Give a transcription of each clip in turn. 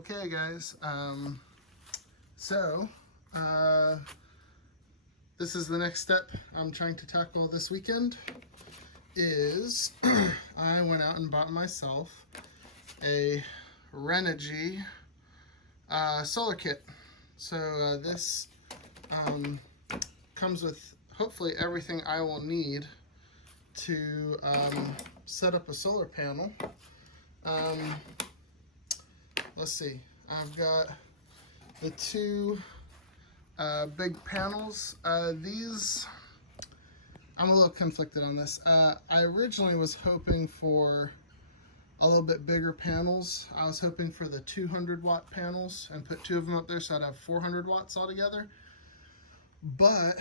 Okay guys, this is the next step I'm trying to tackle this weekend is I went out and bought myself a Renogy solar kit. So this comes with hopefully everything I will need to set up a solar panel. Let's see, I've got the two big panels. These, I'm a little conflicted on this. I originally was hoping for a little bit bigger panels. I was hoping for the 200 watt panels and put two of them up there so I'd have 400 watts altogether. But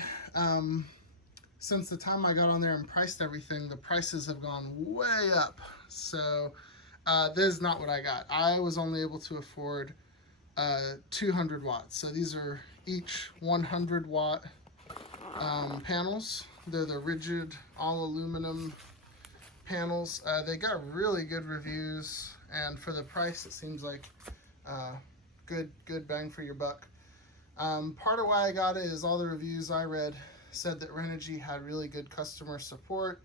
since the time I got on there and priced everything, the prices have gone way up. So this is not what I got. I was only able to afford 200 watts. So these are each 100 watt panels. They're the rigid all aluminum panels. They got really good reviews, and for the price it seems like good bang for your buck. Part of why I got it is all the reviews I read said that Renogy had really good customer support,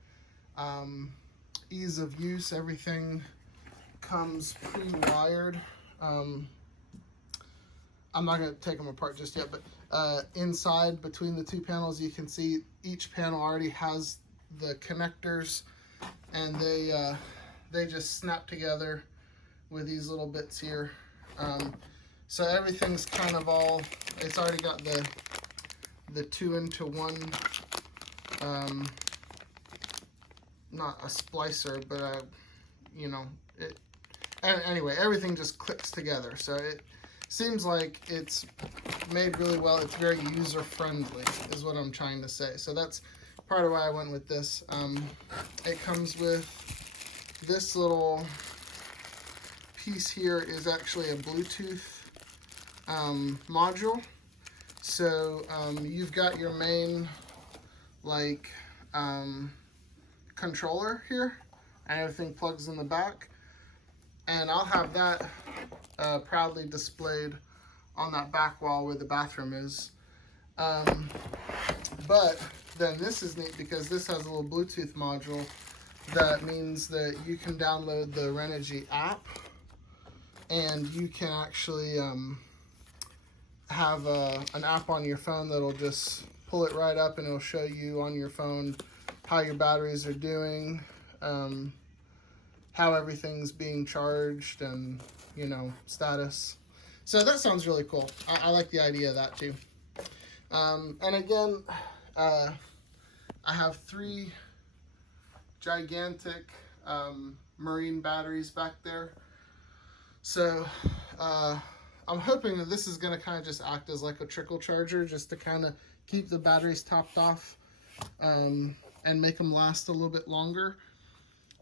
ease of use, everything comes pre-wired. I'm not going to take them apart just yet, but inside between the two panels you can see each panel already has the connectors, and they just snap together with these little bits here. So everything's kind of all, it's already got the 2-into-1, not a splicer, but you know, anyway, everything just clicks together. So it seems like it's made really well. It's very user friendly is what I'm trying to say. So that's part of why I went with this. It comes with this little piece here is actually a Bluetooth module. So you've got your main like controller here, and everything plugs in the back, and I'll have that proudly displayed on that back wall where the bathroom is. But then this is neat because this has a little Bluetooth module. That means that you can download the Renogy app, and you can actually have an app on your phone that'll just pull it right up, and it'll show you on your phone how your batteries are doing, how everything's being charged, and you know, status. So that sounds really cool. I like the idea of that too. And again, I have 3 gigantic marine batteries back there. So I'm hoping that this is going to kind of just act as like a trickle charger, just to kind of keep the batteries topped off and make them last a little bit longer.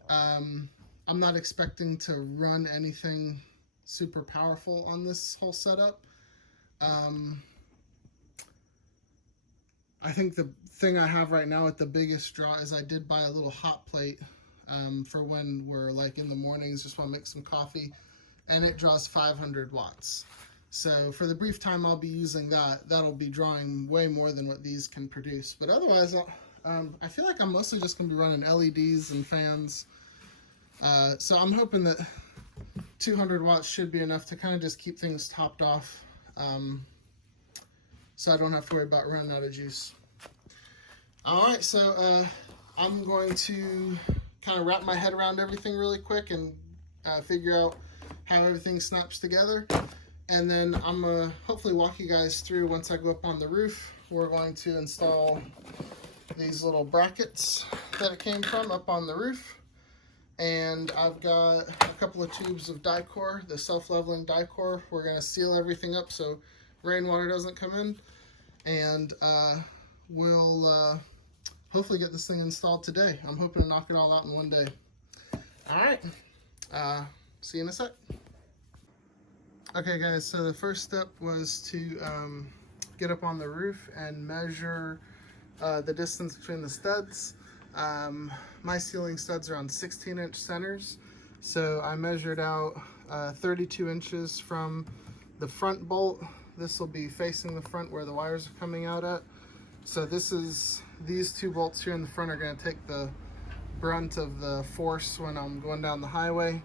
I'm not expecting to run anything super powerful on this whole setup. I think the thing I have right now at the biggest draw is I did buy a little hot plate for when we're like in the mornings, just want to make some coffee, and it draws 500 watts. So for the brief time I'll be using that, that'll be drawing way more than what these can produce. But otherwise, I feel like I'm mostly just going to be running LEDs and fans. So I'm hoping that 200 watts should be enough to kind of just keep things topped off, so I don't have to worry about running out of juice. Alright, so I'm going to kind of wrap my head around everything really quick and figure out how everything snaps together. And then I'm going to hopefully walk you guys through once I go up on the roof. We're going to install these little brackets that it came from up on the roof. And I've got a couple of tubes of Dicor, the self-leveling Dicor. We're going to seal everything up so rainwater doesn't come in. And we'll hopefully get this thing installed today. I'm hoping to knock it all out in one day. Alright, see you in a sec. Okay guys, so the first step was to get up on the roof and measure the distance between the studs. My ceiling studs are on 16-inch centers, so I measured out 32 inches from the front bolt. This will be facing the front where the wires are coming out at. So these two bolts here in the front are going to take the brunt of the force when I'm going down the highway.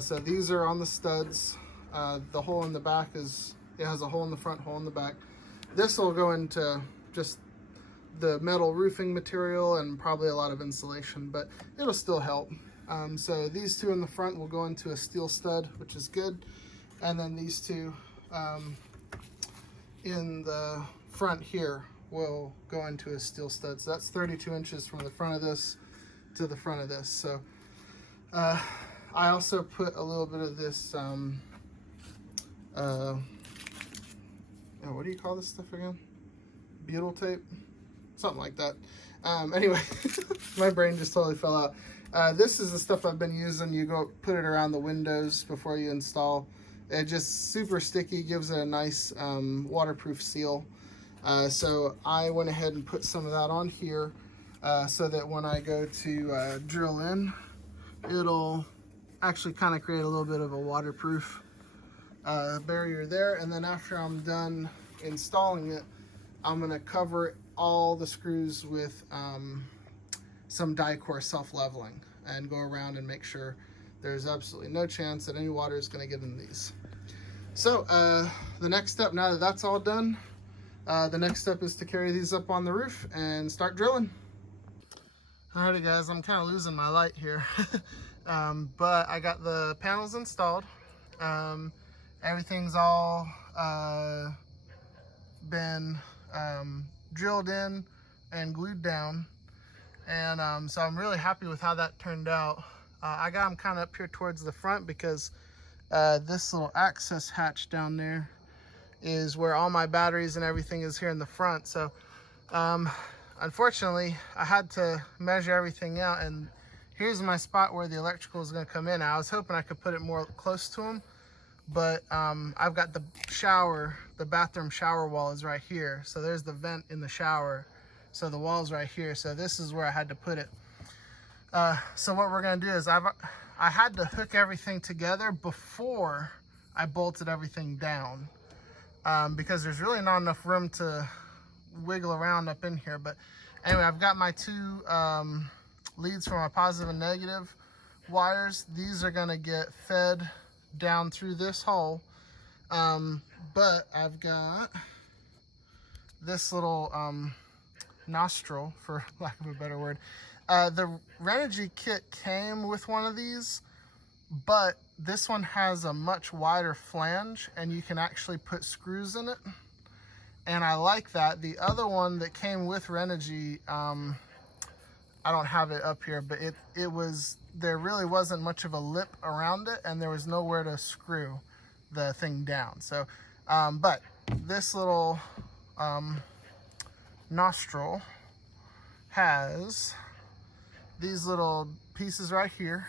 So these are on the studs. The hole in the back it has a hole in the front, hole in the back. This will go into just the metal roofing material and probably a lot of insulation, but it'll still help. So these two in the front will go into a steel stud, which is good. And then these two in the front here will go into a steel stud. So that's 32 inches from the front of this to the front of this. So I also put a little bit of this, what do you call this stuff again? Butyl tape? Something like that. Anyway, my brain just totally fell out. This is the stuff I've been using. You go put it around the windows before you install. It just super sticky, gives it a nice waterproof seal. So I went ahead and put some of that on here so that when I go to drill in, it'll actually kind of create a little bit of a waterproof barrier there. And then after I'm done installing it, I'm going to cover all the screws with some die-core self-leveling and go around and make sure there's absolutely no chance that any water is going to get in these. So the next step, now that that's all done, the next step is to carry these up on the roof and start drilling. Alrighty guys, I'm kind of losing my light here. But I got the panels installed. Everything's all been drilled in and glued down, and so I'm really happy with how that turned out. I got them kind of up here towards the front because this little access hatch down there is where all my batteries and everything is here in the front. So unfortunately I had to measure everything out, and here's my spot where the electrical is going to come in. I was hoping I could put it more close to them, but I've got the bathroom shower wall is right here. So there's the vent in the shower. So the wall's right here. So this is where I had to put it. So what we're gonna do is I had to hook everything together before I bolted everything down because there's really not enough room to wiggle around up in here. But anyway, I've got my two leads for my positive and negative wires. These are gonna get fed down through this hole, but I've got this little nostril, for lack of a better word. The Renogy kit came with one of these, but this one has a much wider flange and you can actually put screws in it, and I like that. The other one that came with Renogy, I don't have it up here, but there really wasn't much of a lip around it, and there was nowhere to screw the thing down. So, but this little nostril has these little pieces right here,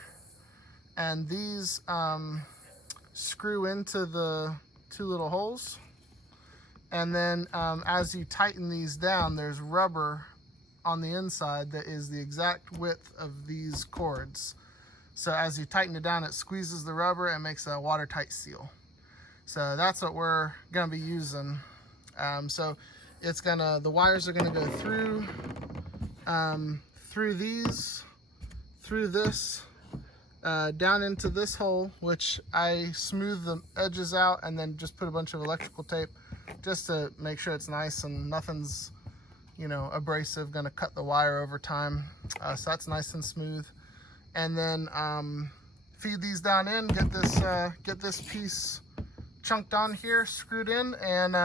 and these screw into the two little holes. And then as you tighten these down, there's rubber on the inside that is the exact width of these cords. So as you tighten it down, it squeezes the rubber and makes a watertight seal. So that's what we're gonna be using. So it's the wires are gonna go through these, through this, down into this hole, which I smooth the edges out and then just put a bunch of electrical tape just to make sure it's nice and nothing's, abrasive, gonna cut the wire over time. So that's nice and smooth. And then feed these down in, get this piece chunked on here, screwed in, and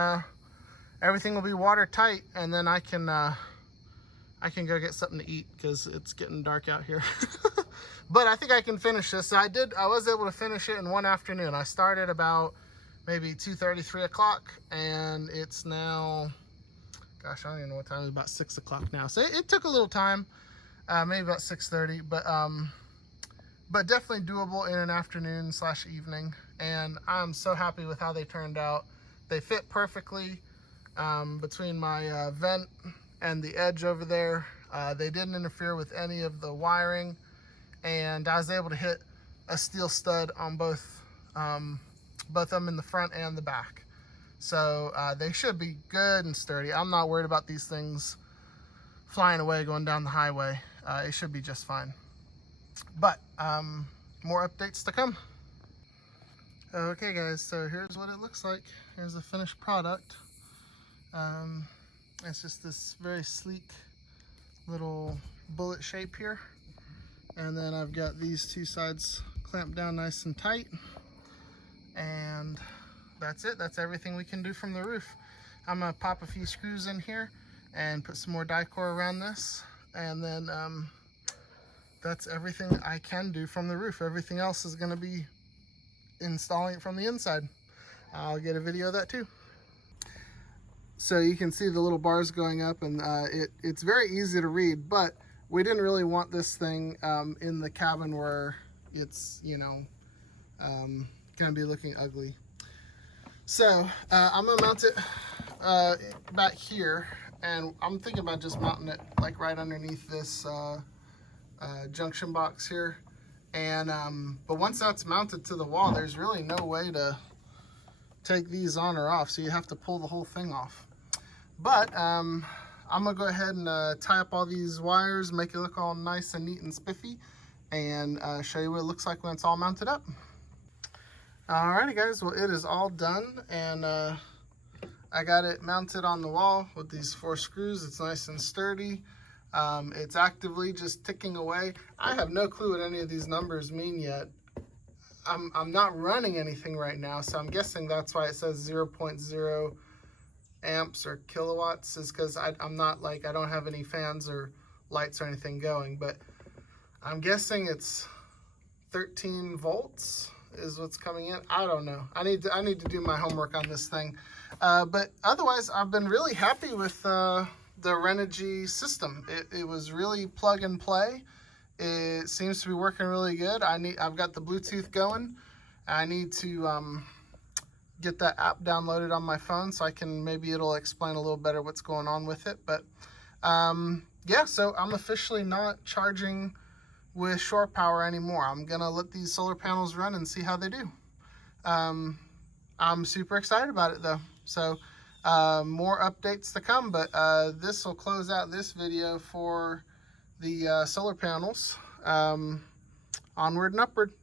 everything will be watertight. And then I can go get something to eat because it's getting dark out here. But I think I can finish this. So I was able to finish it in one afternoon. I started about maybe 2:30, 3 o'clock, and it's now, gosh, I don't even know what time it is, about 6 o'clock now. So it took a little time, maybe about 6:30, but definitely doable in an afternoon / evening. And I'm so happy with how they turned out. They fit perfectly between my vent and the edge over there. They didn't interfere with any of the wiring, and I was able to hit a steel stud on both both of them in the front and the back. So they should be good and sturdy. I'm not worried about these things flying away going down the highway. It should be just fine. But more updates to come. Okay guys, so here's what it looks like. Here's the finished product. It's just this very sleek little bullet shape here. And then I've got these two sides clamped down nice and tight. And that's it. That's everything we can do from the roof. I'm gonna pop a few screws in here and put some more die-core around this. And then that's everything I can do from the roof. Everything else is gonna be installing it from the inside. I'll get a video of that too. So you can see the little bars going up, and it's very easy to read, but we didn't really want this thing in the cabin where it's, you know, gonna be looking ugly. So I'm gonna mount it back here, and I'm thinking about just mounting it like right underneath this junction box here. And but once that's mounted to the wall, there's really no way to take these on or off, so you have to pull the whole thing off. But I'm gonna go ahead and tie up all these wires, make it look all nice and neat and spiffy, and show you what it looks like when it's all mounted up. Alrighty guys, well it is all done, and I got it mounted on the wall with these 4 screws. It's nice and sturdy. It's actively just ticking away. I have no clue what any of these numbers mean yet. I'm not running anything right now, so I'm guessing that's why it says 0.0 amps or kilowatts, is because I'm not, like, I don't have any fans or lights or anything going, but I'm guessing it's 13 volts is what's coming in. I don't know. I need to do my homework on this thing. But otherwise, I've been really happy with the Renogy system. It was really plug and play. It seems to be working really good. I've got the Bluetooth going. I need to get that app downloaded on my phone so I can, maybe it'll explain a little better what's going on with it. But yeah, so I'm officially not charging with shore power anymore. I'm gonna let these solar panels run and see how they do. I'm super excited about it though. So more updates to come, but this will close out this video for the solar panels. Onward and upward.